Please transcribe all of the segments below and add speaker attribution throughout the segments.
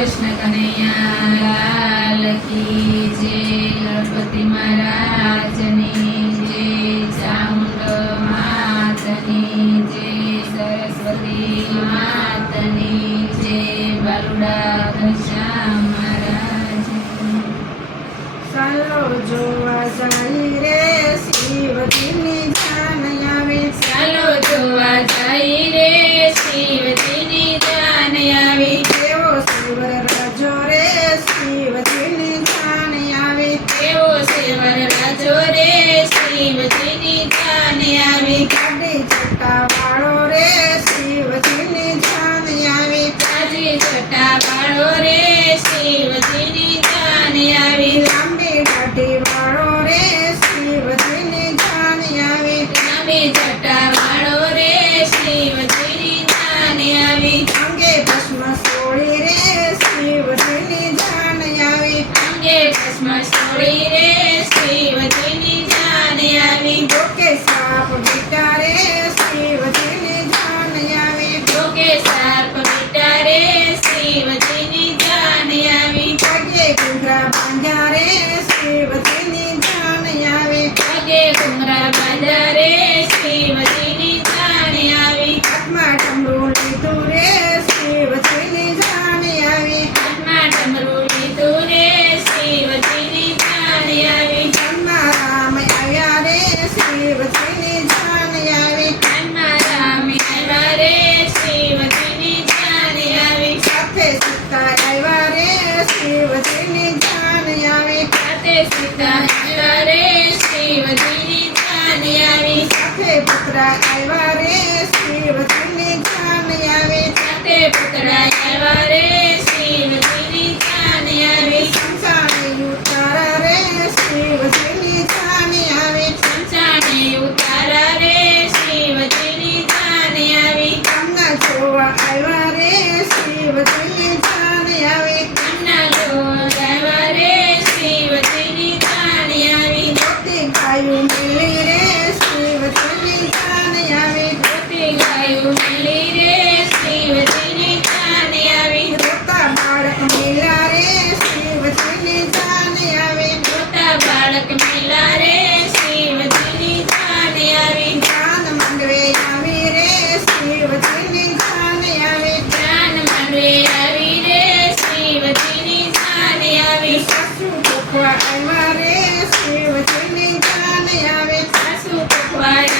Speaker 1: કૃષ્ણ કનૈયાલાલ કી જય ગણપતિ મહારાજની જય ચામુંડ માતની જય સરસ્વતી છટા વાળો રે શિવજીની જાને આવી.
Speaker 2: લાંબી દાઢી વાળો રે શિવજીની જાને આવી.
Speaker 1: લાંબી જટા શિવતીને જાન આવે
Speaker 2: હનુમાન રે શિવતીને જાન આવે સાથે સીતા આવ્યા રે શિવતીને જાન આવે
Speaker 1: સાથે સીતા આવ્યા રે શિવતીને જાન આવે
Speaker 2: સાથે પુતરા આવ્યા રે શિવતીને જાન આવે
Speaker 1: સાથે પુતરા આવ્યા રે Iron
Speaker 2: Bye.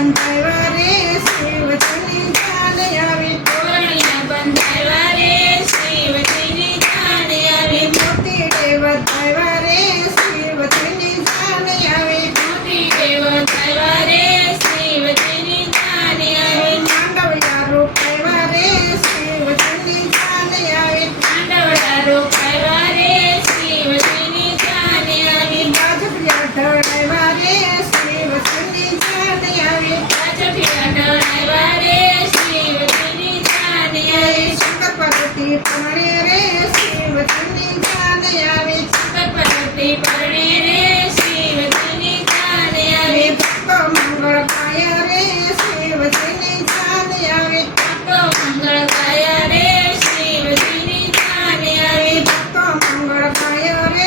Speaker 2: બંધાવ્યા રે શિવજીની જાને આવી.
Speaker 1: તોરણિયા બંધાવ્યા રે શિવજીની જાને આવી.
Speaker 2: મોટી દેવ બંધાવ્યા રે શિવજીની જાને આવી.
Speaker 1: મોટી દેવ બંધાવ્યા રે શિવજીની જાને આવી.
Speaker 2: માંડવ્યા રોપાવ્યા રે શિવજીની જાને આવી.
Speaker 1: માંડવ્યા
Speaker 2: રોપાવ્યા પરણતી રે
Speaker 1: શિવ તને જાન આવે
Speaker 2: પરણતી પરણે રે
Speaker 1: શિવ તને જાન આવે
Speaker 2: ભક્તો મંગળ રે શિવ તને જાન આવે
Speaker 1: ભક્તો મંગળ રે શિવ તને જાન આવે ભક્તો મંગળ રે